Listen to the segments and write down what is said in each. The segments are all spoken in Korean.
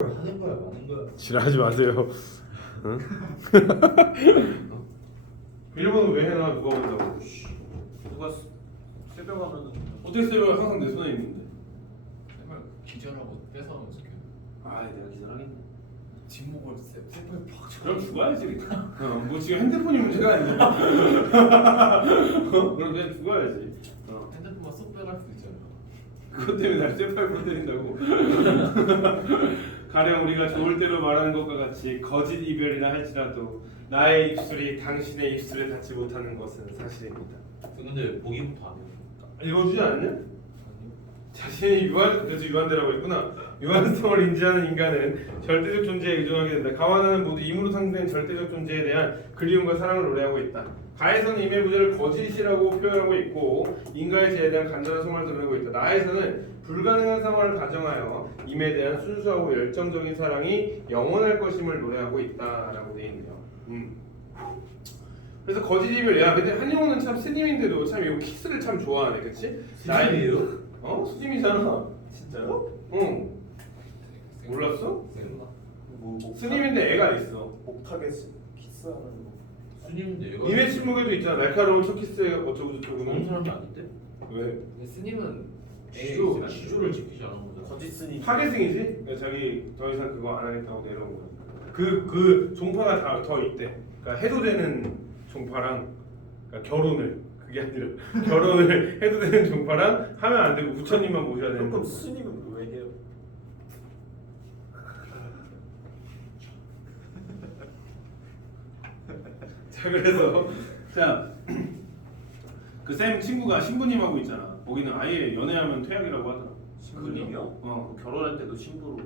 하는 거야 마는 거야. 지랄하지 마세요. 응? 일본은 왜 해나 누가 본다고? 누가 새벽 하면은 어떻게 쓰면 항상 내 손에 있는데. 정말 기절하고 뺏어가면 어떡해. 아 내가 기절하겠네. 뒷목을 세포에 팍 쳐. 그럼 죽어야지. 뭐 지금 핸드폰이 문제가 아니야. 그럼 그냥 죽어야지. 핸드폰만 쏙 빼갈 수도 있잖아. 그것 때문에 날 쇠파이프로 때린다고. 가령 우리가 좋을 대로 말하는 것과 같이 거짓 이별이라 할지라도 나의 입술이 당신의 입술에 닿지 못하는 것은 사실입니다. 근데 보기부터 안 해요. 읽어주지 않았냐? 아니요. 자신이 그래서 유한대라고 했구나. 유한성을 인지하는 인간은 절대적 존재에 의존하게 된다. 가와 나는 모두 임으로 상징된 절대적 존재에 대한 그리움과 사랑을 노래하고 있다. 가에서는 임의 부재를 거짓이라고 표현하고 있고 인가의 죄에 대한 간절한 소망을 드러내고 있다. 나에서는 불가능한 상황을 가정하여 임에 대한 순수하고 열정적인 사랑이 영원할 것임을 노래하고 있다라고 되어 있네요. 그래서 거짓 이별. 야 근데 한영호는 참 스님인데도 참 이거 키스를 참 좋아하네, 그렇지? 스님이에요? 스님이잖아. 진짜요? 응. 몰랐어? 뭐 스님인데 애가 있어. 목탁에 키스하는 거. 스님인데 얘가 님의 침묵에도 있잖아. 날카로운 첫 키스에 어쩌고 좋은 저쩌고는. 사람이 아닌데? 왜? 근데 스님은 지조를 지키지 않은 거잖아. 거짓 스님. 파괴승이지? 그러니까 자기 더 이상 그거 안 하겠다고 내려온 거야. 그 종파가 더 있대. 그러니까 해도 되는 종파랑 그러니까 결혼을 그게 아니라 결혼을 해도 되는 종파랑 하면 안 되고 부처님만 모셔야 되는 그럼 종파. 스님은 왜 해요? 자 그래서 자 그 쌤 친구가 신부님하고 있잖아. 거기는 아예 연애하면 퇴학이라고 하더라. 신부님이요? 결혼할 때도 신부로.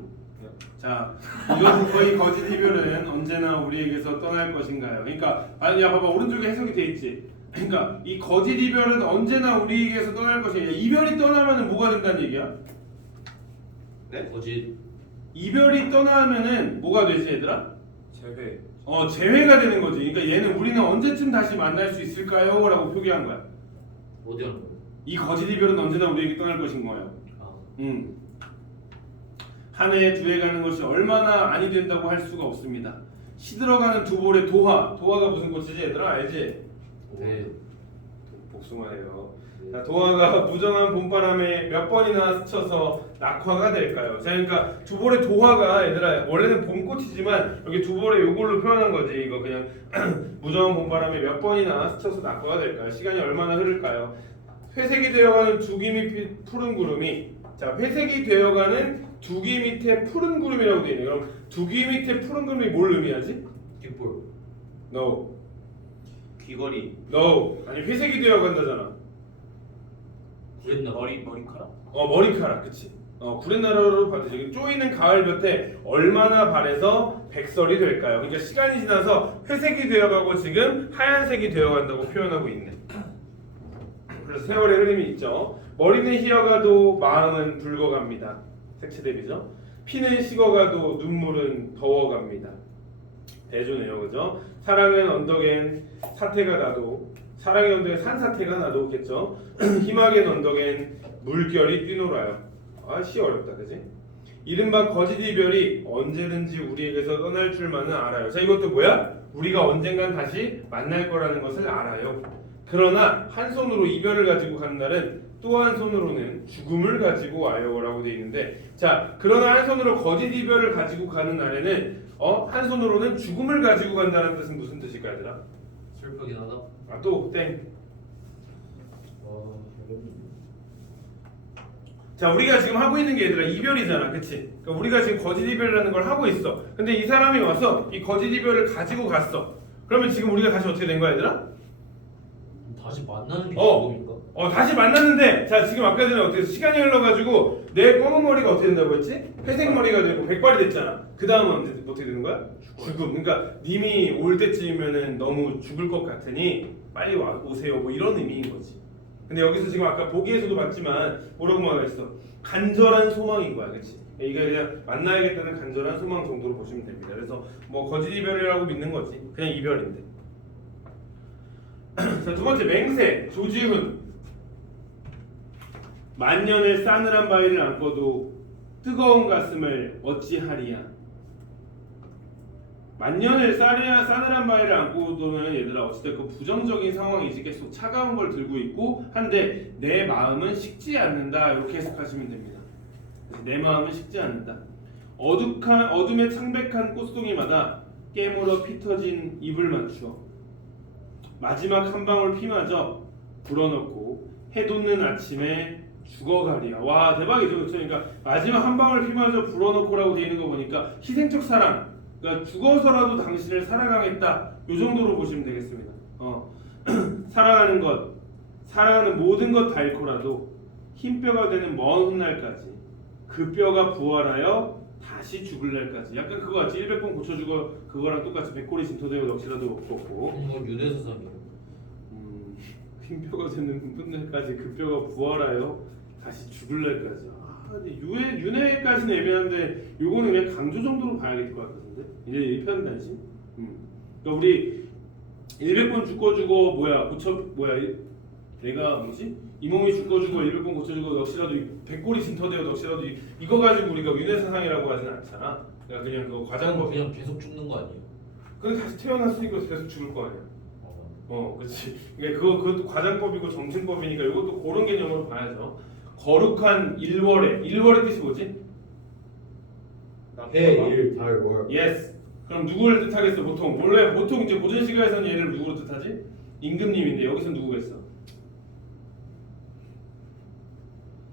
자, 이것의 거짓 이별은 언제나 우리에게서 떠날 것인가요? 그러니까 야 봐봐 오른쪽에 해석이 돼 있지. 그러니까 이 거짓 이별은 언제나 우리에게서 떠날 것이냐. 이별이 떠나면은 뭐가 된다는 얘기야? 네? 거짓. 이별이 떠나면은 뭐가 되지 얘들아? 재회. 재회가 되는 거지. 그러니까 얘는 우리는 언제쯤 다시 만날 수 있을까요? 라고 표기한 거야. 어디 하는 거예요? 이 거짓 이별은 언제나 우리에게 떠날 것인 거예요. 한 해에 두 해 가는 것이 얼마나 아니 된다고 할 수가 없습니다. 시들어가는 두 볼의 도화가 무슨 꽃이지 얘들아 알지? 네. 복숭아예요. 자, 도화가 무정한 봄바람에 몇 번이나 스쳐서 낙화가 될까요? 자, 그러니까 두 볼의 도화가 얘들아 원래는 봄꽃이지만 여기 두 볼의 요걸로 표현한 거지. 이거 그냥 무정한 봄바람에 몇 번이나 스쳐서 낙화가 될까요? 시간이 얼마나 흐를까요? 회색이 되어가는 두기 밑 푸른 구름이 자 회색이 되어가는 두기 밑에 푸른 구름이라고 되어 있네. 그럼 두기 밑에 푸른 구름이 뭘 의미하지? 귓볼. No. 귀걸이. No. 아니 회색이 되어간다잖아. 구렛나 머리카락. 머리카락 그치. 구렛나루로 받으시. 쪼이는 가을볕에 얼마나 바래서 백설이 될까요? 그러니까 시간이 지나서 회색이 되어가고 지금 하얀색이 되어간다고 표현하고 있네. 그래서 세월의 흐름이 있죠. 머리는 희어가도 마음은 붉어갑니다. 색채 대비죠. 피는 식어가도 눈물은 더워갑니다. 대조네요, 그죠? 사랑의 언덕엔 사태가 나도 사랑의 언덕엔 산사태가 나도겠죠. 희망의 언덕엔 물결이 뛰놀아요. 시 어렵다, 그지? 이른바 거짓 이별이 언제든지 우리에게서 떠날 줄만은 알아요. 자, 이것도 뭐야? 우리가 언젠간 다시 만날 거라는 것을 알아요. 그러나 한 손으로 이별을 가지고 가는 날은 또 한 손으로는 죽음을 가지고 와요라고 되어 있는데, 자 그러나 한 손으로 거짓 이별을 가지고 가는 날에는 한 손으로는 죽음을 가지고 간다는 뜻은 무슨 뜻일까 얘들아? 슬프긴 하다. 또 땡. 자 우리가 지금 하고 있는 게 얘들아 이별이잖아, 그치? 그러니까 우리가 지금 거짓 이별이라는 걸 하고 있어. 근데 이 사람이 와서 이 거짓 이별을 가지고 갔어. 그러면 지금 우리가 다시 어떻게 된 거야 얘들아? 다시 만나는 게 죽음인가? 다시 만났는데 자 지금 아까 전에 어떻게 시간이 흘러가지고 내 검은 머리가 어떻게 된다고 했지? 회색 머리가 되고 백발이 됐잖아. 그 다음은 어떻게 되는 거야? 죽음. 그러니까 님이 올 때쯤이면은 너무 죽을 것 같으니 빨리 오세요. 뭐 이런 의미인 거지. 근데 여기서 지금 아까 보기에서도 봤지만 뭐라고 말했어? 간절한 소망인 거야, 그렇지? 이게 그냥 만나야겠다는 간절한 소망 정도로 보시면 됩니다. 그래서 뭐 거짓 이별이라고 믿는 거지. 그냥 이별인데. 자, 두 번째 맹세 조지훈. 만년의 싸늘한 바위를 안고도 뜨거운 가슴을 어찌하리야. 만년을 싸늘한 바위를 안고 도는 얘들아 어찌됐건 부정적인 상황이지 계속 차가운 걸 들고 있고 한데 내 마음은 식지 않는다. 이렇게 해석하시면 됩니다. 그래서 내 마음은 식지 않는다. 어둠의 창백한 꽃송이마다 깨물어 피 터진 입을 맞추어 마지막 한 방울 피마저 불어넣고 해 돋는 아침에 죽어가리야. 와 대박이죠. 그렇죠? 그러니까 마지막 한 방울 피마저 불어넣고라고 되어 있는 거 보니까 희생적 사랑, 그러니까 죽어서라도 당신을 사랑하겠다. 이 정도로 보시면 되겠습니다. 사랑하는 것, 사랑하는 모든 것 다 잃고라도 흰 뼈가 되는 먼 훗날까지 그 뼈가 부활하여 다시 죽을 날까지. 약간 그거 같이 100번 고쳐주고 그거랑 똑같이 백골이 진토되고 넋이라도 먹고 뭐 유대서상이요. 흰 뼈가 되는 훗날까지 그 뼈가 부활하여 다시 죽을 날까지. 근데 윤회까지는 애매한데 요거는 그냥 강조 정도로 봐야겠을 것 같은데. 이제 일편단심. 그러니까 우리 100번 죽고 내가 뭐지? 이 몸이 죽고 100번 고쳐주고 넋이라도 백골이 진터되어 넋이라도 이거 가지고 우리가 윤회사상이라고 하진 않잖아. 그러니까 그냥 그 과장법. 그냥 계속 죽는 거 아니에요? 근데 다시 태어났으니까 계속 죽을 거 아니야. 그렇지. 그러니까 그것도 과장법이고 정신법이니까 이것도 그런 개념으로 봐야죠. 거룩한 일월의 뜻이 뭐지? 해, 일, 달, 월. 예스. 그럼 누구를 뜻하겠어? 보통 이제 고전 시가에서는 얘를 누구로 뜻하지? 임금님인데 여기서 누구겠어?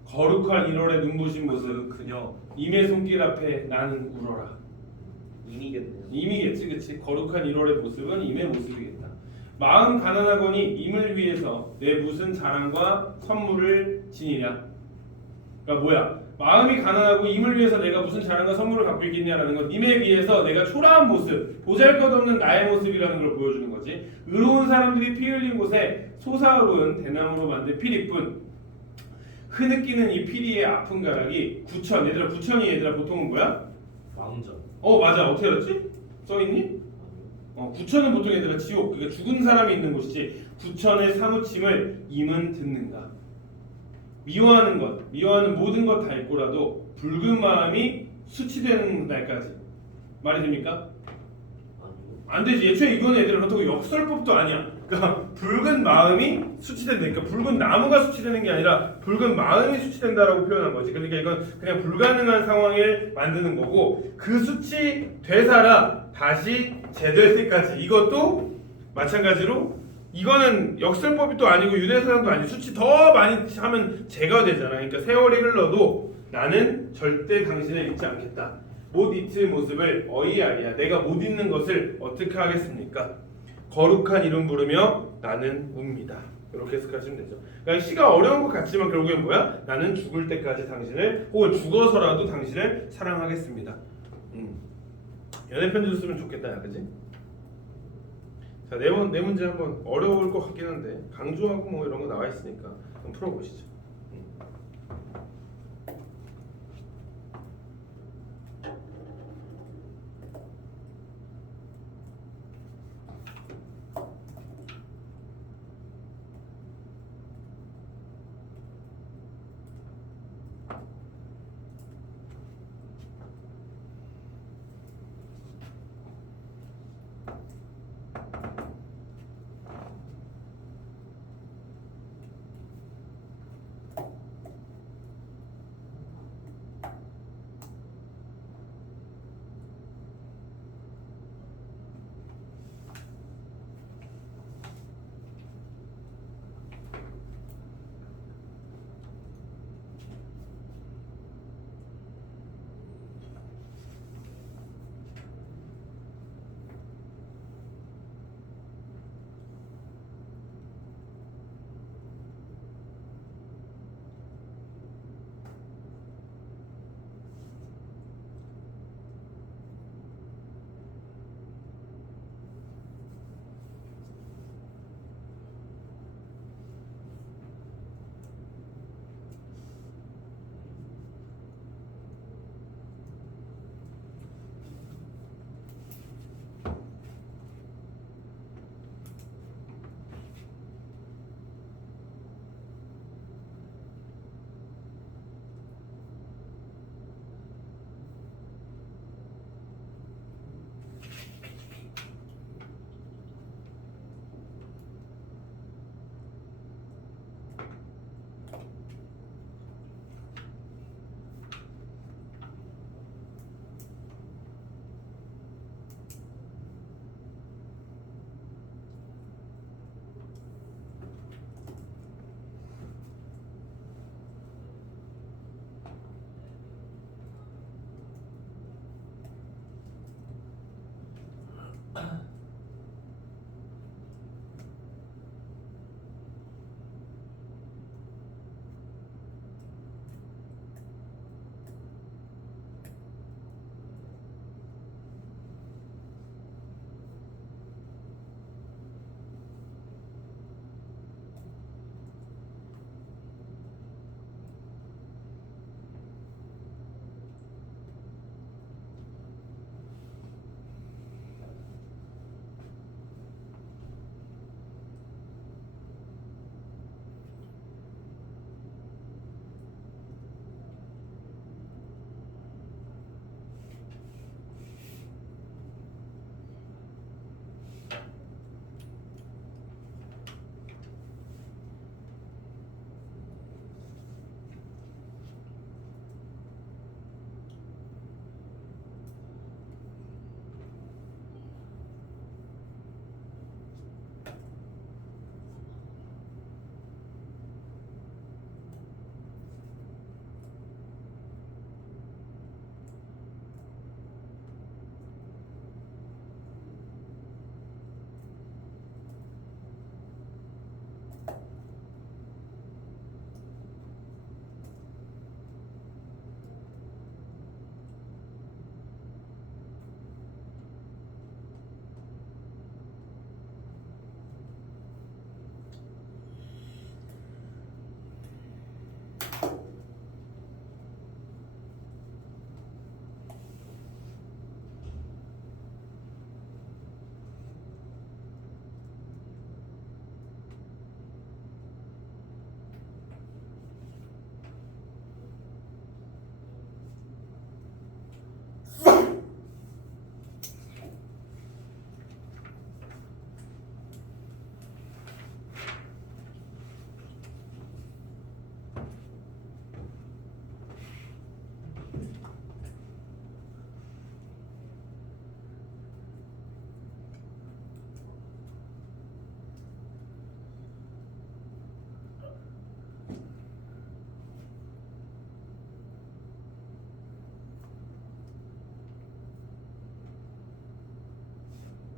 거룩한 1월의 눈부신 모습 그녀 임의 손길 앞에 나는 울어라. 이미겠네요. 임이겠지, 그치? 거룩한 1월의 모습은 임의 모습이겠다. 마음 가난하거니 임을 위해서 내 무슨 자랑과 선물을 지니랴. 그러니까 뭐야? 마음이 가난하고 임을 위해서 내가 무슨 자랑과 선물을 갖고 있겠냐라는 건 임에 비해서 내가 초라한 모습, 보잘것없는 나의 모습이라는 걸 보여주는 거지. 의로운 사람들이 피 흘린 곳에 솟아오른 대나무로 만든 피리뿐 흐느끼는 이 피리의 아픈 가락이 부천. 얘들아 부천이 보통은 뭐야? 왕전. 맞아. 어떻게 알았지? 써있니? 부천은 보통 얘들아 지옥, 그러니까 죽은 사람이 있는 곳이지. 부천의 사무침을 임은 듣는가. 미워하는 모든 것 다 잊고라도 붉은 마음이 수치되는 날까지. 말이 됩니까? 아니요. 안 되지. 애초에 이거는 얘들아 그렇다고 역설법도 아니야. 그러니까 붉은 마음이 수치된다. 그러니까 붉은 나무가 수치되는 게 아니라 붉은 마음이 수치된다라고 표현한 거지. 그러니까 이건 그냥 불가능한 상황을 만드는 거고 그 수치 되살아 다시 제될 때까지. 이것도 마찬가지로 이거는 역설법이 또 아니고 유대사상도 아니고 수치 더 많이 하면 제거되잖아. 그러니까 세월이 흘러도 나는 절대 당신을 잊지 않겠다. 못 잊을 모습을 어이아리야. 내가 못 잊는 것을 어떻게 하겠습니까? 거룩한 이름 부르며 나는 웁니다. 이렇게 해석하시면 되죠. 그러니까 시가 어려운 것 같지만 결국엔 뭐야? 나는 죽을 때까지 당신을 혹은 죽어서라도 당신을 사랑하겠습니다. 연애 편지도 쓰면 좋겠다, 야, 그지? 자, 네 문제 한번 어려울 것 같긴 한데 강조하고 뭐 이런 거 나와 있으니까 한번 풀어보시죠.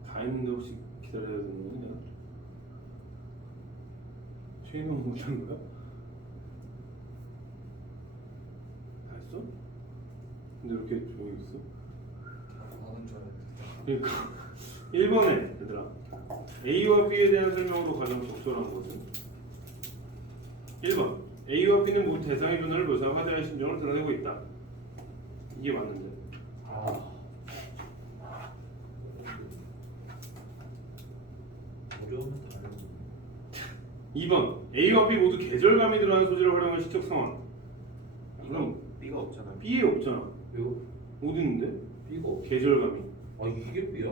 다 했는데 혹시 기다려야 되는 거냐? 최인호 못한 거야? 다 했어? 근데 왜 이렇게 조용히 있어? 하는 줄 알았는데. 그러니까 1번에 얘들아 A와 B에 대한 설명으로 가장 적절한 것은 1번 A와 B는 모두 대상의 변화를 묘사한 화자의 심정을 드러내고 있다. 이게 맞는데 어려우면 다른 2번 A와 B 모두 계절감이 들어간 소재를 활용한 시적 상황. 이건 B가 없잖아. B에 없잖아. 요 어디 있는데? B가 없어. 계절감이. 아 이게 B야?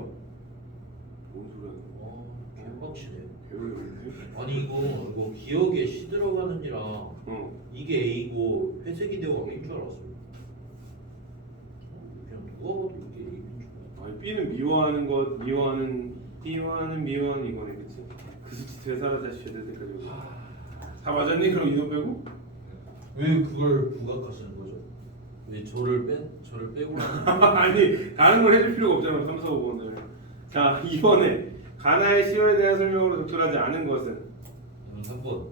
뭔 소리야? 아 개빡치네. 계절이 없는데? 아니 이거 기억에 시 들어가는지라 어. 이게 A고 회색이 되어 A인 줄 알았어. 그냥 누가 봐도 이게 A인 줄 알았어. 아니 B는 미워하는 것, 미워하는 미워하는 이거네, 그치? 그 수치 되살아 다시 제대로 때까지. 다 맞았니? 그럼 이거 빼고? 왜 그걸 부각하시는 거죠? 왜 저를 빼고 하는 아니 다른 걸 해줄 필요가 없잖아. 3, 4, 5번을. 자 2번에 가나의 시효에 대한 설명으로 적절하지 않은 것은 3번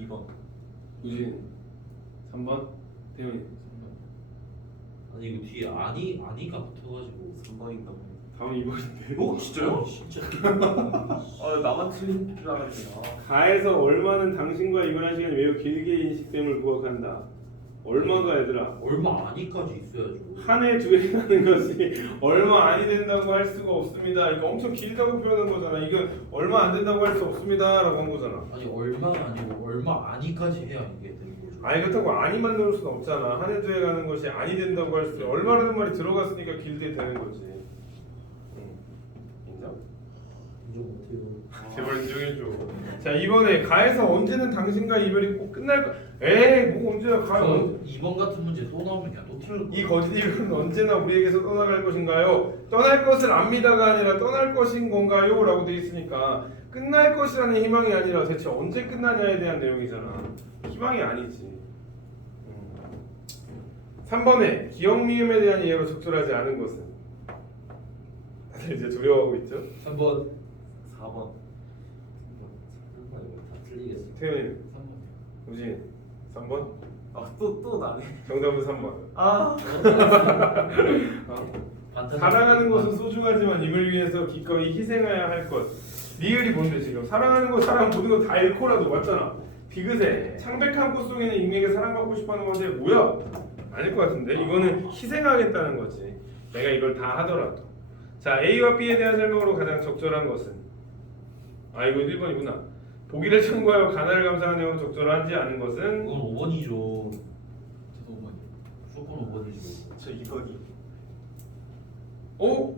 2번. 우진 3번 태현이 아니 이거 뒤에 아니가 붙어가지고 3번인가 봐. 다음 2번인데 어 진짜요? 진짜 아 나만 틀린 줄 알았지. 가에서 얼마는 당신과 이별한 시간이 매우 길게 인식됨을 부각한다. 얼마가 얘들아 얼마 아니까지 있어야죠. 한 해 두 해라는 것이 얼마 아니 된다고 할 수가 없습니다. 이거 엄청 길다고 표현한 거잖아. 이건 얼마 안 된다고 할 수 없습니다라고 한 거잖아. 아니 얼마가 아니고 얼마 아니까지 해야 이게 되는 거죠. 아니 그렇다고 아니 만들 수는 없잖아. 한 해 두 해 가는 것이 아니 된다고 할 수. 얼마라는 말이 들어갔으니까 길게 되는 거지. 인정? 인정 못해요. 제발 인정해줘. 자 이번에 가에서 언제는 당신과 이별이 꼭 끝날 거. 에이 뭐 언제나 가. 저 2번 같은 문제 또 나오면 그냥 또 틀릴 이 거예요. 거짓 이별은 언제나 우리에게서 떠나갈 것인가요? 떠날 것을 압니다가 아니라 떠날 것인 건가요? 라고 돼 있으니까 끝날 것이라는 희망이 아니라 대체 언제 끝나냐에 대한 내용이잖아. 희망이 아니지. 3번에 기억 미음에 대한 이해로 적절하지 않은 것은 다들 이제 두려워하고 있죠. 3번. 4번. 다 틀리겠어. 태현이, 3번. 우진 3번. 아또 나네. 정답은 3번. 아. 사랑하는 것은 소중하지만 임을 위해서 기꺼이 희생해야 할 것. 리을이 뭔데 지금? 사랑하는 거 사랑 모든 거 다 잃고라도 맞잖아. 비그세. 창백한 꽃 속에는 인간에게 사랑받고 싶어하는 건데 뭐야? 아닐 것 같은데 이거는 희생하겠다는 거지. 내가 이걸 다 하더라도. 자, A와 B에 대한 설명으로 가장 적절한 것은 이거 1번이구나. 보기를 참고하여 가나를 감상한 내용은 적절한지 아는 것은 그건 5번이죠. 저도 5번이요. 무조건 5번이죠. 저 2번이. 어?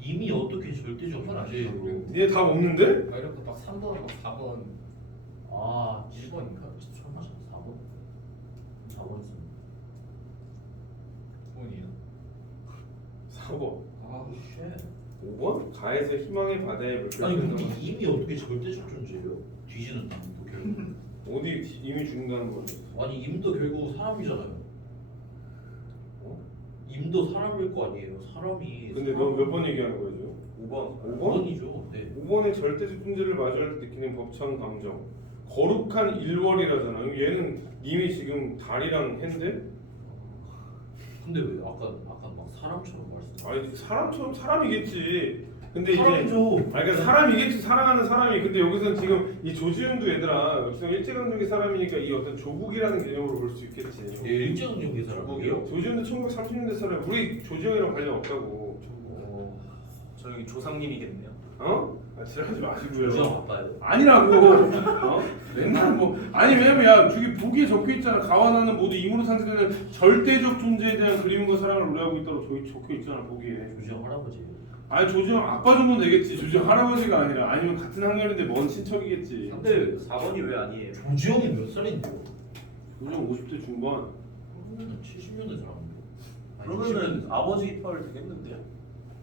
이미 어떻게 절대적 존재예요? 니네 다 먹는데? 아 이렇게 막 3번, 막 4번, 아, 1번인가? 설마 4번? 4번 있습니다. 9번이에요. 4번. 아, 쉣. 5번? 가에서 희망의 바다에 물결 아니 근데 이미 어떻게 절대적 존재예요? 뒤지는 사람도 결국. 어디 이미 죽는다는 거지? 아니 임도 결국 사람이잖아요. 어? 임도 사람일 거 아니에요. 사람이. 근데 너 몇 번 얘기하는 거야 지금? 5번. 5번? 5번이죠. 네. 5번의 절대적 존재를 마주할 때 느끼는 벅찬 감정. 거룩한 일월이라잖아. 얘는 이미 지금 달이랑 해인데? 근데 왜 아까 막 사람처럼 말씀? 아니 사람처럼 사람이겠지. 근데 이제 사람이죠. 그러니까 사람이겠지. 사랑하는 사람이. 근데 여기서는 지금 이 조지훈도 얘들아 여기서 일제강점기 사람이니까 이 어떤 조국이라는 개념으로 볼 수 있겠지. 예, 일제강점기 사람. 조국이요? 조지훈도 1930년대 사람. 우리 조지형이랑 관련 없다고. 저 여기 조상님이겠네요. 어? 지랄하지 마시고요. 조지형 아빠예요. 아니라고. 어? 맨날 뭐 아니 왜냐면 야 저기 보기에 적혀 있잖아. 가와나는 모두 임으로 상징되는 절대적 존재에 대한 그림과 사랑을 우려하고 있다고 저기 적혀 있잖아 보기에. 조지형 할아버지. 아니 조지형 아빠 정도 되겠지. 조지형 할아버지가 아니라 아니면 같은 학년인데 먼 친척이겠지. 근데 4번이 왜 아니에요? 조지형이 몇 살인데요? 조지형 50대 중반. 그러면 70년대 사람인데. 아니, 그러면은 아버지 뻘 되겠는데요?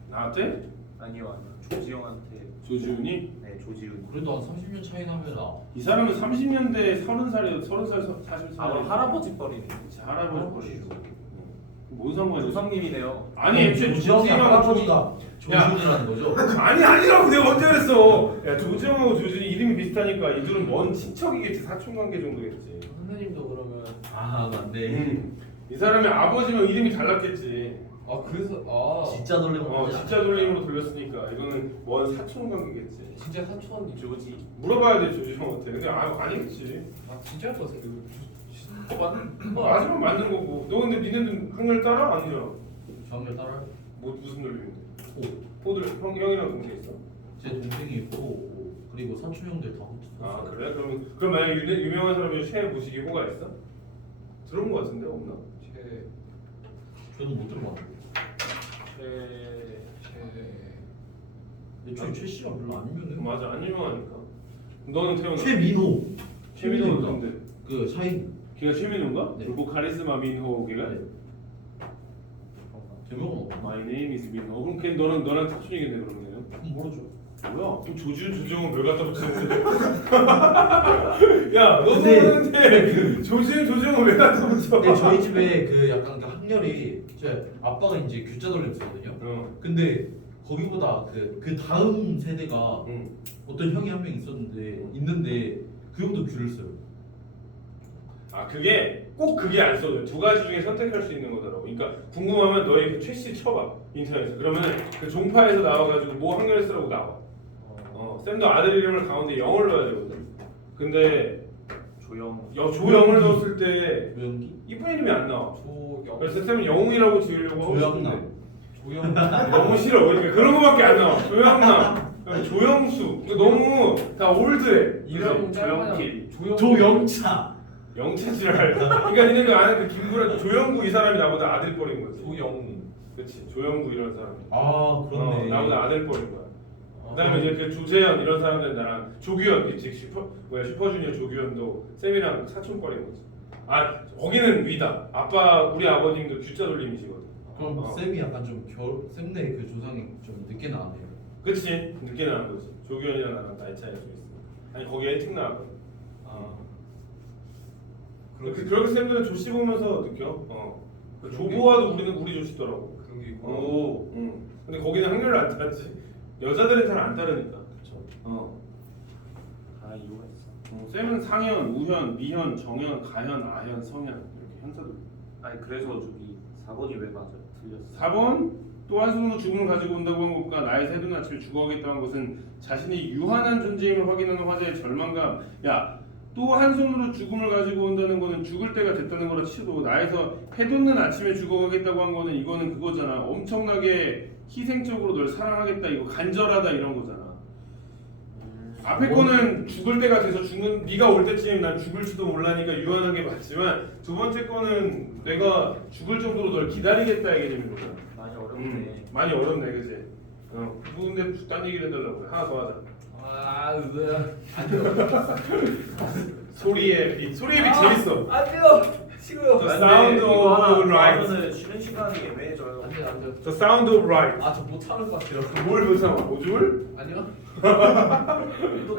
나한테? 아니요. 조지영한테. 조지훈이? 네, 조지훈. 그래도 한 30년 차이 나면 이 사람은 30년대 30살이야. 30살 40살. 아, 그럼 할아버지 뻘이네. 할아버지 뻘이죠. 뭔 상관이야? 조상님이네요. 아니 애초에 조지형이 조지형하고 할아버지가 조지훈이라는 거죠? 아니 아니라고 내가 언제 그랬어? 야 조지형하고 조준이 이름이 비슷하니까 이들은 먼 친척이겠지. 사촌 관계 정도겠지. 선생님도 그러면 아 맞네. 이 사람의 아버지면 이름이 달랐겠지. 아 그래서 아 진짜 놀래면 진짜 돌림으로 돌렸으니까 이거는 먼 사촌 관계겠지. 진짜 사촌이 조지. 물어봐야 돼 조지형한테. 근데 아니겠지. 아 진짜일 것 같은데. 맞으면 맞는 거고. 너 근데 니네는 학년 따라 아니잖아. 저학년 따라요? 뭐 무슨 놀림인데? 오. 포들 형이랑 동생 있어? 제 동생이 있고 그리고 사촌 형들 다 붙었어요. 아 그래? 그럼 만약 유명한 사람이 최애 무식이 호가 있어? 들어본 거 같은데 없나? 저는 못 들어봤는데. 애초에 최 씨가 별로 안 유명해요. 맞아 안 유명하니까. 너는 태어나. 최민호. 최민호는 뭔데? 그 샤인. 걔가 최민호인가? 네. 그리고 카리스마 민호 걔가? 네. 제목은 없나? My name is 민호. 그럼 걔 너랑 사촌이겠네 그러면. 모르죠. 뭐야? 그럼 조지훈 왜 갖다 붙였는데? 야 너도 근데- 하는데 조지훈은 왜 갖다 붙여? 근데 저희 집에 그 약간 그 학렬이 제 아빠가 이제 규자 돌림쓰거든요. 근데 거기보다 그 다음 세대가 응. 어떤 형이 한 명 있는데 그 형도 귤을 써요. 아 그게 꼭 그게 안 써져. 두 가지 중에 선택할 수 있는 거더라고. 그러니까 궁금하면 너희 그 최씨 쳐봐 인터넷에서. 그러면 그 종파에서 나와가지고 뭐 학렬 쓰라고 나와. 쌤도 아들 이름을 가운데 영어를 넣어야 되거든. 근데 조영을 넣었을 때 조영기? 이쁜 이름이 안 나와. 조영. 그래서 쌤은 영웅이라고 지으려고 하고 조영남. 싶은데 조영. 너무 싫어. 그러니까 그런 거밖에 안 나와. 조영남, 조영수. 이거 너무 다 올드해. 이름 조영필, 조영차. 영채지랄. 그러니까 니네가 아는 그 김구라 조영구 이 사람이 나보다 아들 뻘인 거지. 조영. 그렇지. 조영구 이런 사람이. 아 그렇네. 나보다 아들 뻘인 거야. 그다음에 이제 그 조재현 이런 사람들 나랑 조규현, 즉 슈퍼주니어 조규현도 쌤이랑 사촌뻘인 거지. 아 거기는 위다. 우리 아버님도 규자 돌림이시거든. 그럼 쌤이 약간 좀 쌤네 그 조상이 좀 늦게 나왔네요. 그치 늦게 나온 거지. 조규현이랑 나랑 나이 차이가 좀 있어. 아니 거기 일찍 나왔거든. 그렇게 쌤들은 조씨 보면서 느껴. 그 조보아도 우리 조씨더라고. 그런 게 있구나. 오. 근데 거기는 확률을 안 따르지. 여자들은 잘 안 따르니까. 그렇죠. 아 이유가 있어. 쌤은 상현, 우현, 미현, 정현, 가현, 아현, 성현 이렇게 현사도. 아니 그래서 저기 4번이 왜 맞아? 틀렸어. 4번 또 한 손으로 죽음을 가지고 온다고 한 것과 나의 새도는 아침에 죽어가겠다는 것은 자신이 유한한 존재임을 확인하는 화자의 절망감. 야, 또 한 손으로 죽음을 가지고 온다는 거는 죽을 때가 됐다는 거라 치도 나에서 해돋는 아침에 죽어가겠다고 한 거는 이거는 그거잖아. 엄청나게 희생적으로 널 사랑하겠다 이거 간절하다 이런 거잖아. 앞에 거는 죽을 때가 돼서 죽는 네가 올 때쯤 난 죽을지도 몰라니까 유한한 게 맞지만 두 번째 거는 내가 죽을 정도로 널 기다리겠다 이게 되는 거잖아. 많이 어렵네. 많이 어렵네 그지? 누군데 딴 얘기를 해달라고 하나 더 하자. 아, 으아. 안 돼요. 소리의 빛 재밌어. 안 돼요. 싫어요. The sound of right. 하면은 쉬는 시간이 애매해져요. 안 돼요, 안 돼요. The sound of right. 아, 저 못 참을 것 같아요. 뭘 못참아? 5줄? 아니요.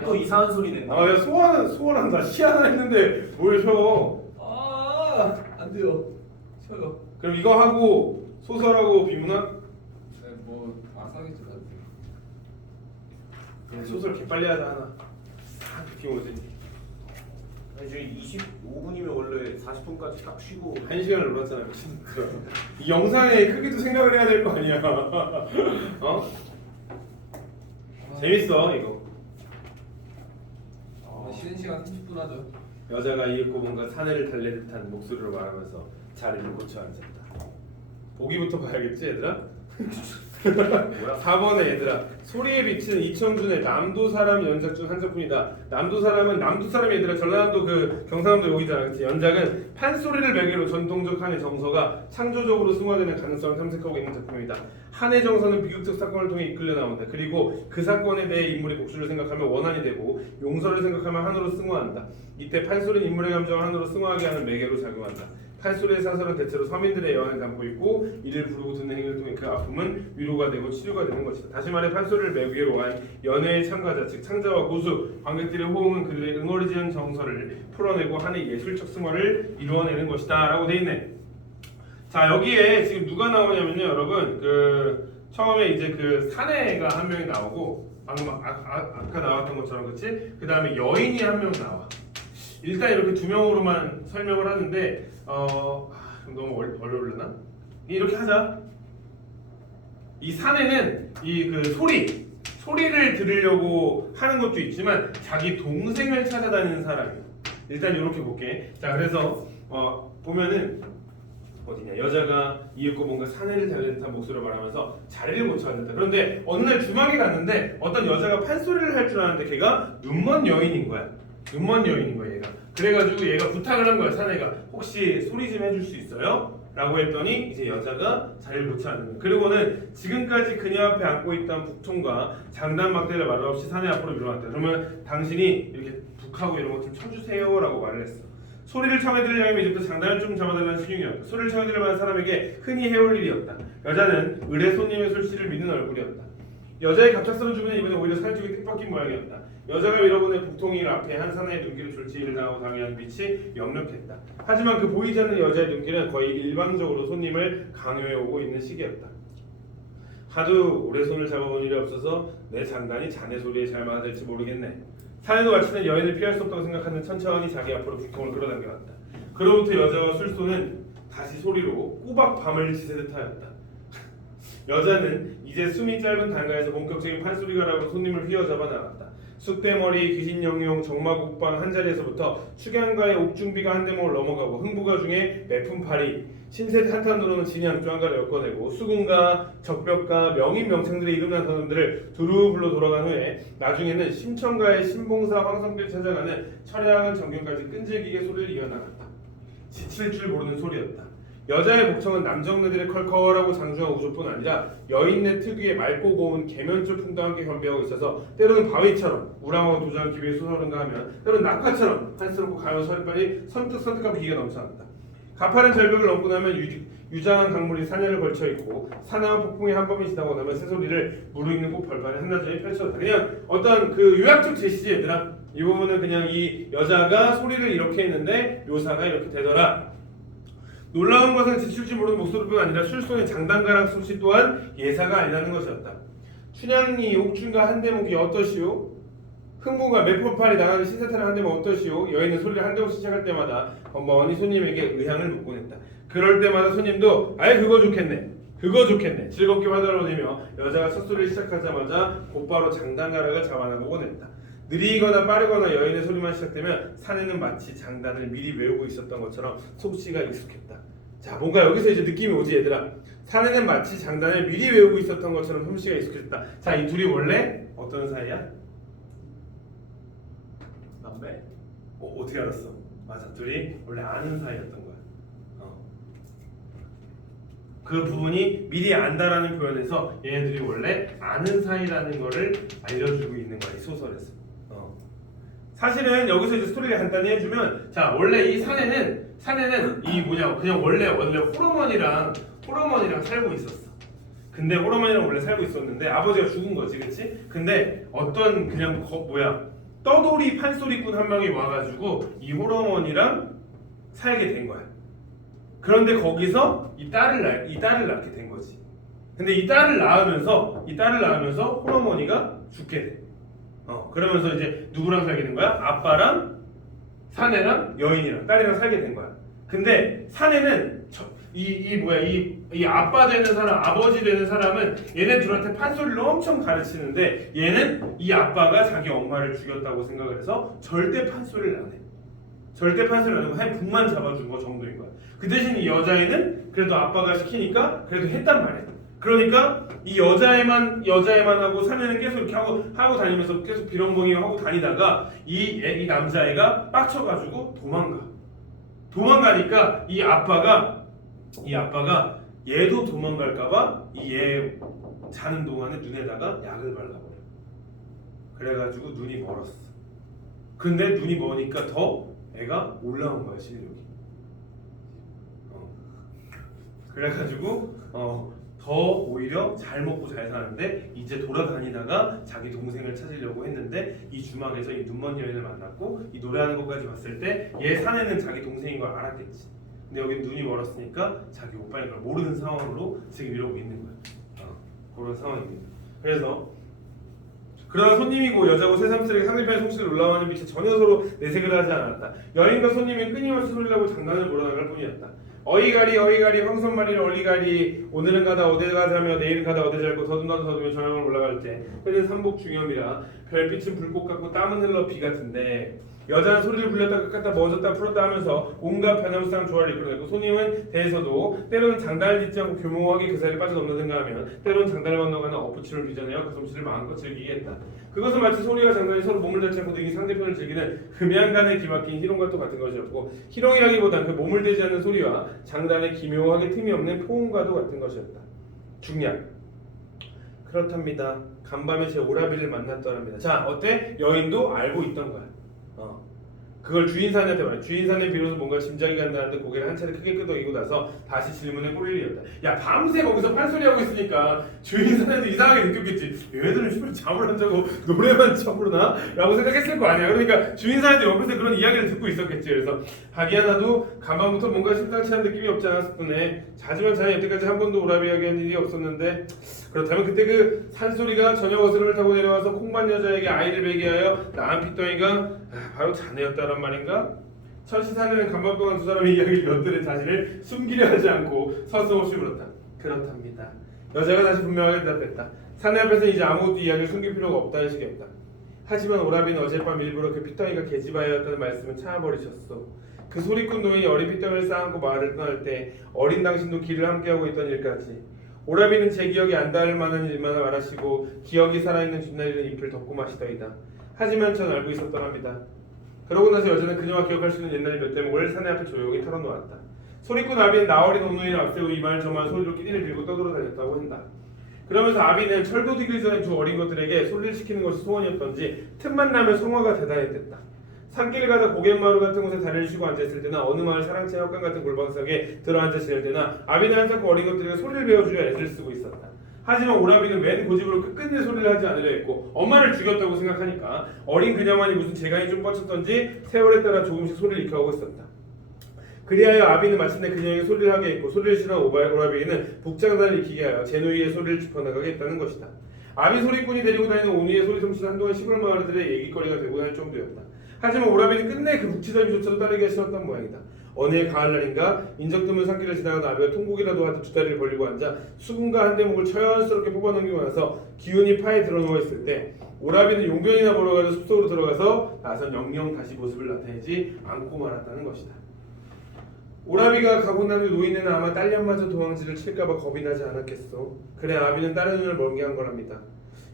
또 이상한 소리 낸다. 아, 야 소원한다. 시하나 했는데 뭘 쉬어? 아, 안 돼요. 쉬어요. 그럼 이거 하고 소설하고 비문학? 네, 뭐 막상이지 않아요. 소설 개빨리 하자 하나. 싹 느낌 오지. 아니 저희 25분이면 원래 40분까지 딱 쉬고 1시간을 놀았잖아 미친놈들아. 이 영상의 크기도 생각을 해야 될 거 아니야. 어? 재밌어 이거. 쉬는 시간 30분 하죠. 여자가 이윽고 뭔가 사내를 달랠 듯한 목소리로 말하면서 자리를 고쳐 앉았다. 보기부터 봐야겠지 얘들아? 뭐야? 4번에 얘들아 소리의 빛은 이청준의 남도 사람 연작 중 한 작품이다. 남도 사람은 남도 사람 얘들아 전라남도 그 경상도 여기잖아. 그치? 연작은 판소리를 매개로 전통적 한의 정서가 창조적으로 승화되는 가능성을 탐색하고 있는 작품이다. 한의 정서는 비극적 사건을 통해 이끌려 나온다. 그리고 그 사건에 대해 인물의 복수를 생각하면 원한이 되고 용서를 생각하면 한으로 승화한다. 이때 판소리는 인물의 감정을 한으로 승화하게 하는 매개로 작용한다. 판소리의 사설은 대체로 서민들의 애환을 담고 있고 이를 부르고 듣는 행위를 통해 그 아픔은 위로가 되고 치료가 되는 것이다. 다시 말해 판소리를 매개로 한 연애의 참가자 즉 창자와 고수, 관객들의 호응은 그들의 응어리지는 정서를 풀어내고 한의 예술적 승화를 이루어내는 것이다 라고 돼 있네. 자 여기에 지금 누가 나오냐면요 여러분 그 처음에 이제 그 사내가 한 명이 나오고 방금 아까 나왔던 것처럼 그치? 그 다음에 여인이 한 명 나와. 일단 이렇게 두 명으로만 설명을 하는데 너무 어려울려나? 이렇게 하자. 이 사내는 이 그 소리를 들으려고 하는 것도 있지만 자기 동생을 찾아다니는 사람이에요. 일단 이렇게 볼게. 자 그래서 보면은 어디냐 여자가 이윽고 뭔가 사내를 달랠 듯한 목소리로 말하면서 자리를 고쳐 앉았다. 그런데 어느 날 주막에 갔는데 어떤 여자가 판소리를 할 줄 아는데 걔가 눈먼 여인인 거야. 눈먼 여인인 거야 얘가. 그래가지고 얘가 부탁을 한 거야 사내가. 혹시 소리 좀 해줄 수 있어요? 라고 했더니 이제 여자가 자리를 고쳐 앉는 거야. 그리고는 지금까지 그녀 앞에 앉고 있던 북통과 장단 막대를 말 없이 사내 앞으로 밀어놨다. 그러면 당신이 이렇게 북하고 이런 거 좀 쳐주세요 라고 말을 했어. 소리를 청해 들으려면 이제부터 장단을 좀 잡아달라는 신용이었다. 소리를 청해 들을 만한 사람에게 흔히 해올 일이었다. 여자는 의뢰 손님의 술씨를 믿는 얼굴이었다. 여자의 갑작스러운 주문에 이번에 오히려 살쪽이 뜻밖인 모양이었다. 여자가 밀어보낸 북통이 앞에 한 사내의 눈길을 졸지를 당하고 당해한 빛이 역력했다. 하지만 그 보이지 않는 여자의 눈길은 거의 일방적으로 손님을 강요해오고 있는 시기였다. 하도 오래 손을 잡아본 일이 없어서 내 장단이 자네 소리에 잘 맞아들지 모르겠네. 사내도 마치는 여인을 피할 수 없다고 생각하는 천천히 자기 앞으로 북통을 끌어당겨왔다. 그로부터 여자와 술소는 다시 소리로 꼬박 밤을 지새듯 하였다. 여자는 이제 숨이 짧은 단가에서 본격적인 판소리가 나고 손님을 휘어잡아 나갔다. 쑥대머리, 귀신영용, 정마국방 한자리에서부터 축양가의 옥중비가 한대목을 넘어가고 흥부가 중에 매품파리, 신세 한탄으로는 진양 쫑가를 엮어내고 수군가, 적벽가, 명인 명창들의 이름난 단원들을 두루 불러 돌아간 후에 나중에는 심청가의 신봉사 황성길 찾아가는 철야한 정경까지 끈질기게 소리를 이어나갔다. 지칠 줄 모르는 소리였다. 여자의 복청은 남정네들의 컬컬하고 장중한 우조뿐 아니라 여인네 특유의 맑고 고운 계면줄풍도 함께 겸비하고 있어서 때로는 바위처럼 우람하고 도장을 기회에 솟아오른가 하면 때로는 낙화처럼 한스럽고 가요 서리빨이 선뜻선뜻한 비가 넘쳐난다. 가파른 절벽을 넘고 나면 유장한 강물이 산야를 걸쳐 있고 사나운 폭풍이 한 번이 지나고 나면 새소리를 무르익는 꽃 벌판에 한나절이 펼쳐졌다. 그냥 어떤 그 요약적 제시지 얘들아. 이 부분은 그냥 이 여자가 소리를 이렇게 했는데 묘사가 이렇게 되더라. 놀라운 것은 지칠지 모르는 목소리뿐 아니라 술송의 장단가락 솜씨 또한 예사가 아니라는 것이었다. 춘향리 옥춘과 한대목이 어떠시오? 흥부가 매포팔이 나가는 신사태를 한대목 어떠시오? 여인은 소리를 한대목씩 시작할 때마다 번번이 손님에게 의향을 묻곤 했다. 그럴 때마다 손님도 아이 그거 좋겠네 그거 좋겠네 즐겁게 화답을 내며 여자가 첫 소리를 시작하자마자 곧바로 장단가락을 잡아나보곤 했다. 느리거나 빠르거나 여인의 소리만 시작되면 사내는 마치 장단을 미리 외우고 있었던 것처럼 솜씨가 익숙했다. 자, 뭔가 여기서 이제 느낌이 오지 얘들아. 사내는 마치 장단을 미리 외우고 있었던 것처럼 솜씨가 익숙했다. 자, 이 둘이 원래 어떤 사이야? 남매? 어떻게 알았어? 맞아, 둘이 원래 아는 사이였던 거야. 그 부분이 미리 안다라는 표현에서 얘네들이 원래 아는 사이라는 거를 알려주고 있는 거야, 이 소설에서. 사실은 여기서 이제 스토리를 간단히 해주면, 자, 원래 이 사내는 이 뭐냐, 그냥 원래 호러머니랑 살고 있었어. 근데 호러머니랑 원래 살고 있었는데 아버지가 죽은 거지, 그렇지? 근데 어떤 그냥 떠돌이 판소리꾼 한 명이 와가지고 이 호러머니랑 살게 된 거야. 그런데 거기서 이 딸을 낳게 된 거지. 근데 이 딸을 낳으면서 호러머니가 죽게 돼. 그러면서 이제 누구랑 살게 된 거야? 아빠랑 사내랑 여인이랑 딸이랑 살게 된 거야. 근데 사내는 이 아빠 되는 사람, 아버지 되는 사람은 얘네 둘한테 판소리를 엄청 가르치는데 얘는 이 아빠가 자기 엄마를 죽였다고 생각을 해서 절대 판소리를 안 해. 절대 판소리를 안 하고 한 북만 잡아준 거 정도인 거야. 그 대신 이 여자애는 그래도 아빠가 시키니까 그래도 했단 말이야. 그러니까 이 여자애만 하고 사내는 계속 이렇게 하고 다니면서 계속 비렁벙이 하고 다니다가 이 남자애가 빡쳐가지고 도망가니까 이 아빠가 얘도 도망갈까봐 이 얘 자는 동안에 눈에다가 약을 발라버려. 그래가지고 눈이 멀었어. 근데 눈이 머니까 더 애가 올라온 거야, 실력이. 그래가지고 더 오히려 잘 먹고 잘 사는데 이제 돌아다니다가 자기 동생을 찾으려고 했는데 이 주막에서 이 눈먼 여인을 만났고 이 노래하는 것까지 봤을 때 얘 사내는 자기 동생인 걸 알았겠지. 근데 여기 눈이 멀었으니까 자기 오빠인 걸 모르는 상황으로 지금 이러고 있는 거야. 그런 상황입니다. 그래서 그러나 손님이고 여자고 새삼스레 상대편의 솜씨를 올라가는 빛에 전혀 서로 내색을 하지 않았다. 여인과 손님이 끊임없이 소리를 하고 장난을 몰아나갈 뿐이었다. 어이가리 황선마리를 얼리가리 오늘은 가다 어디 가자며 내일은 가다 어디 잘고 더듬다도 더듬며 저녁을 올라갈 때 흐린 삼복 중염이라 별빛은 불꽃 같고 땀은 흘러 비 같은데 여자는 소리를 불렸다 깎았다 멎었다 풀었다 하면서 온갖 변함수상 조화를 이끌어내고 손님은 대해서도 때로는 장단을 짓지 않고 교묘하게 그 사이를 빠져넘는가 하면 때로는 장단을 건너가는 엎부침을 빚어내어 그 솜씨를 마음껏 즐기게 했다. 그것은 마치 소리와 장단이 서로 몸을 닿지 않고 능히 상대편을 즐기는 금양간에 기막힌 희롱과 똑같은 것이었고 희롱이라기보단 그 몸을 대지 않는 소리와 장단의 기묘하게 틈이 없는 포옹과도 같은 것이었다. 중략 그렇답니다. 간밤에 제 오라비를 만났더랍니다. 자 어때? 여인도 알고 있던 거야. 그걸 주인사내한테 말해. 주인사내 비로소 뭔가 짐작이 간다는데 고개를 한 차례 크게 끄덕이고 나서 다시 질문에 꼬리를 이었다. 야 밤새 거기서 판소리하고 있으니까 주인사내도 이상하게 느꼈겠지. 얘들은 씨발 잠을 안 자고 노래만 쳐부르나? 라고 생각했을 거 아니야. 그러니까 주인사내도 옆에서 그런 이야기를 듣고 있었겠지. 그래서 하기야 나도 간밤부터 뭔가 심상치 않은 느낌이 없지 않았었던 애. 자지만 자네 여태까지 한 번도 오라비 이야기한 일이 없었는데 그렇다면 그때 그 산소리가 저녁 어스름을 타고 내려와서 콩반 여자에게 아이를 베게 하여 낳은 핏덩이가 바로 자네였다란 말인가? 천시사내는 간밤 동안 두 사람의 이야기를 엿들은 자신을 숨기려 하지 않고 서슴없이 물었다. 그렇답니다. 여자가 다시 분명하게 대답했다. 사내 앞에서 이제 아무것도 이야기를 숨길 필요가 없다는 식이었다. 하지만 오라비는 어젯밤 일부러 그 핏덩이가 계집아이였다는 말씀을 참아버리셨어. 그 소리꾼 노인이 어린 핏덩이를 쌓아안고 마을을 떠날 때 어린 당신도 길을 함께하고 있던 일까지 오라비는 제 기억이 안 닿을 만한 일만 말하시고 기억이 살아있는 뒷날에는 잎을 덮고 마시더이다. 하지만 전 알고 있었더랍니다. 그러고 나서 여자는 그녀가 기억할 수 있는 옛날 몇 대목을 사내 앞에 조용히 털어놓았다. 소리꾼 아비는 나어린 온누이를 앞세우고 이말 저말 소리로 끼니를 빌고 떠돌아다녔다고 한다. 그러면서 아비는 철도되기 전에 두 어린 것들에게 소리를 시키는 것이 소원이었던지 틈만 나면 성화가 대단했댔다. 산길 가다 고갯마루 같은 곳에 다리를 쉬고 앉아있을 때나 어느 마을 사랑채 헛간 같은 골방석에 들어앉아 지낼 때나 아비는 한창 어린 것들에게 소리를 배워주려 애를 쓰고 있었다. 하지만 오라비는 웬 고집으로 끝끝내 소리를 하지 않으려 했고 엄마를 죽였다고 생각하니까 어린 그녀만이 무슨 재간이 좀 뻗쳤던지 세월에 따라 조금씩 소리를 익혀가고 있었다. 그리하여 아비는 마침내 그녀에게 소리를 하게 했고 소리를 싫어한 오라비에는 북장단을 일으키게 하여 제누이의 소리를 짚어나가게 했다는 것이다. 아비 소리꾼이 데리고 다니는 오니의 소리 솜씨는 한동안 시골 마을들의 얘기거리가 되고 할 정도였다. 하지만 오라비는 끝내 그 북치더미조차도 따르기가 싫었던 모양이다. 어느 해 가을날인가 인적 드문 산길을 지나가던 아비가 통곡이라도 하듯 두 다리를 벌리고 앉아 수군과 한 대목을 처연스럽게 뽑아넘기고 나서 기운이 파에 들어누워 있을 때 오라비는 용변이나 보러 가서 숲속으로 들어가서 나선 영영 다시 모습을 나타내지 않고 말았다는 것이다. 오라비가 가고 난 후 노인네는 아마 딸년마저 도망질을 칠까봐 겁이 나지 않았겠소. 그래 아비는 딸의 눈을 멀게 한 거랍니다.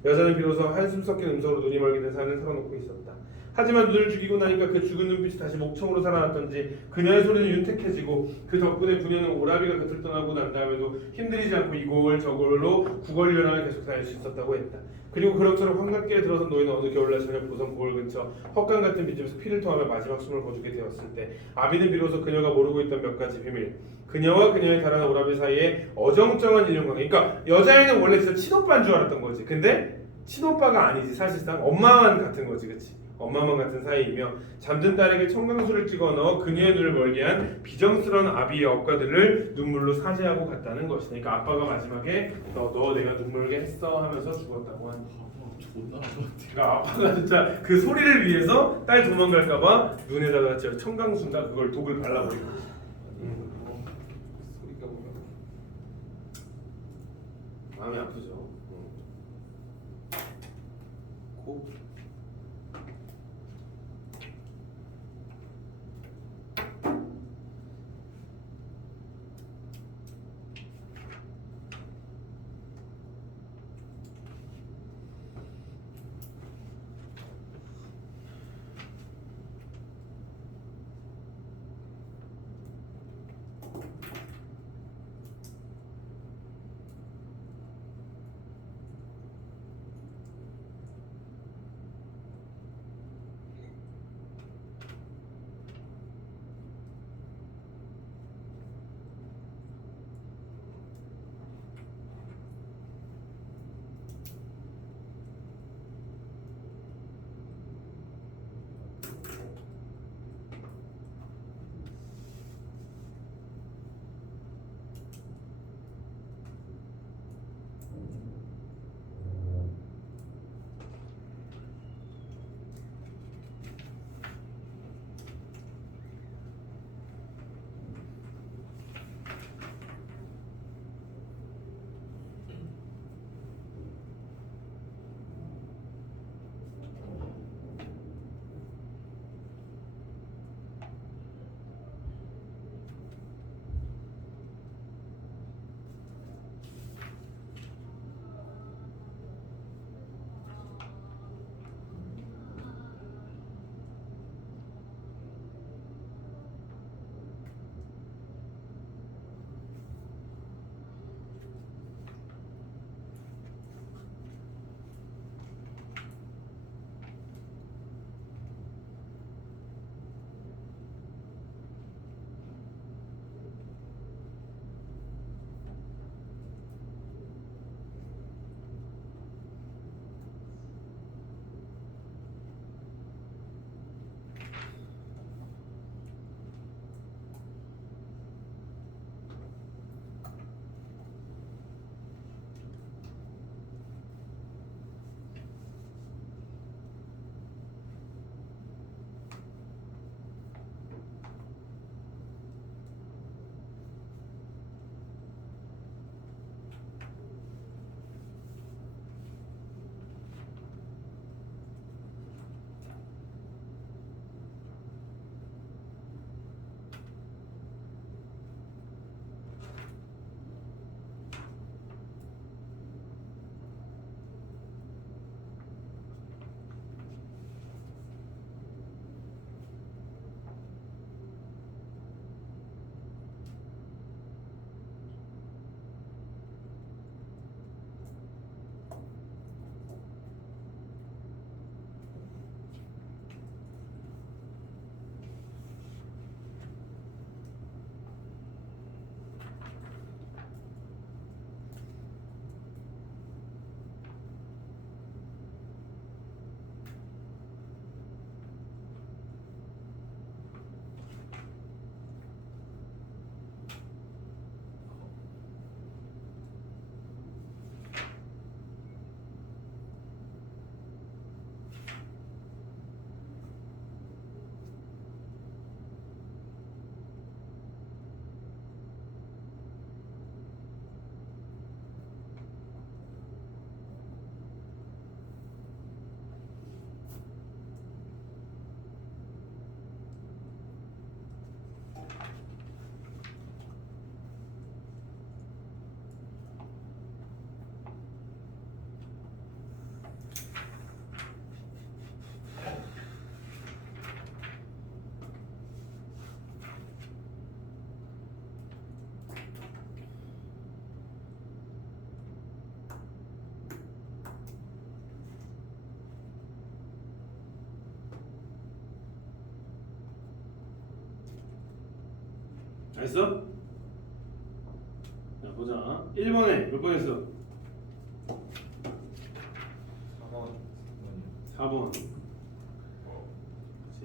여자는 비로소 한숨 섞인 음성으로 눈이 멀게 된 산을 털어놓고 있었다. 하지만 눈을 죽이고 나니까 그 죽은 눈빛이 다시 목청으로 살아났던지 그녀의 소리는 윤택해지고 그 덕분에 그녀는 오라비가 곁을 떠나고 난 다음에도 힘들이지 않고 이골저골로 구걸련을 계속 다닐 수 있었다고 했다. 그리고 그럭저럭 황각길에 들어선 노인은 어느 겨울날 저녁 보성 고을 근처 헛간 같은 빈집에서 피를 토하며 마지막 숨을 거두게 되었을 때 아비는 비로소 그녀가 모르고 있던 몇 가지 비밀, 그녀와 그녀의 달아난 오라비 사이에 어정쩡한 인연관계. 그러니까 여자애는 원래 진짜 친오빠인 줄 알았던 거지. 근데 친오빠가 아니지. 사실상 엄마만 같은 거지, 그치? 엄마만 같은 사이이며 잠든 딸에게 청강수를 찍어 넣어 그녀의 눈을 멀게 한 비정스러운 아비의 억가들을 눈물로 사죄하고 갔다는 것이다. 그러니까 아빠가 마지막에 너 내가 눈물게 했어 하면서 죽었다고 한다. 존나 그러니까 아빠가 진짜 그 소리를 위해서 딸 도망갈까봐 눈에다가 저 청강수인가 그걸 독을 발라버린 거지. 소리가 보면 마음이 아프죠. 고 알았어? 자 보자. 1번에 몇 번 했어? 4번.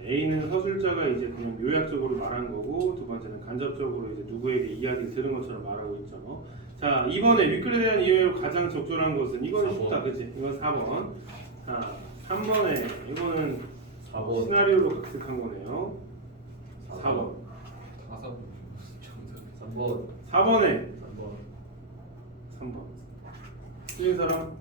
A는 서술자가 이제 그냥 요약적으로 말한 거고 두 번째는 간접적으로 이제 누구에게 이야기를 들은 것처럼 말하고 있죠. 자 2번에 윗글에 대한 이해로 가장 적절한 것은 이거는 4번. 쉽다, 그치? 이건 4번. 자 3번에 이거는 4번. 시나리오로 각색한 거네요. 4번. 다섯 정답. 3번. 4번에 3번. 3번. 틀린 사람?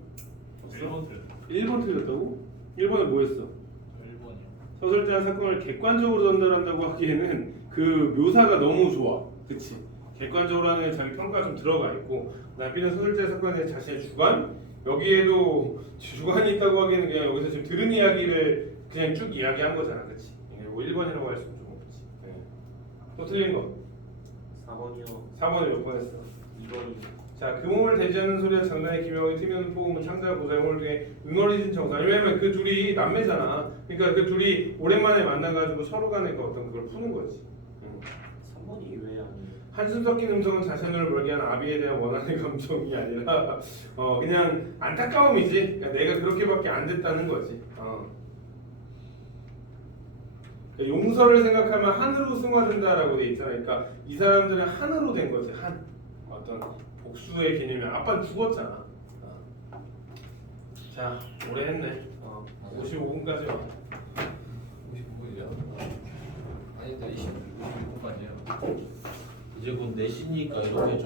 1번 틀렸어. 1번 틀렸다고? 1번에 뭐 했어? 1번이요. 서술자 사건을 객관적으로 전달한다고 하기에는 그 묘사가 너무 좋아. 그치? 객관적으로 하는 자기 평가가 좀 들어가 있고 그다음에 B는 서술자 사건에 대한 자신의 주관? 여기에도 주관이 있다고 하기에는 그냥 여기서 지금 들은 이야기를 그냥 쭉 이야기한 거잖아. 그치? 이게 뭐 1번이라고 할 수는 좀 없지. 네. 또 틀린 거 4번이요. 4번에 몇 번 했어? 2번이. 자, 그 몸을 대지하는 소리와 장난의 기묘하게 튀면 포음은 창자 보좌의 홀 중에 응어리진 정사. 왜냐면 그 둘이 남매잖아. 그러니까 그 둘이 오랜만에 만나가지고 서로 간에 그 어떤 그걸 푸는 거지. 3번이 왜 아니에요? 한숨 섞인 음성은 자신을 멀게 하는 아비에 대한 원한의 감정이 아니라 그냥 안타까움이지. 그러니까 내가 그렇게밖에 안 됐다는 거지. 그러니까 용서를 생각하면 한으로 승화된다라고 돼 있잖아. 그러니까 이 사람들은 한으로 된 거지. 한 어떤 복수의 개념이 아빠는 죽었잖아. 자, 오래 했네. 55분까지 와. 59분이야. 아니다 26분까지야. 이제 곧 내시니까 이렇게 좀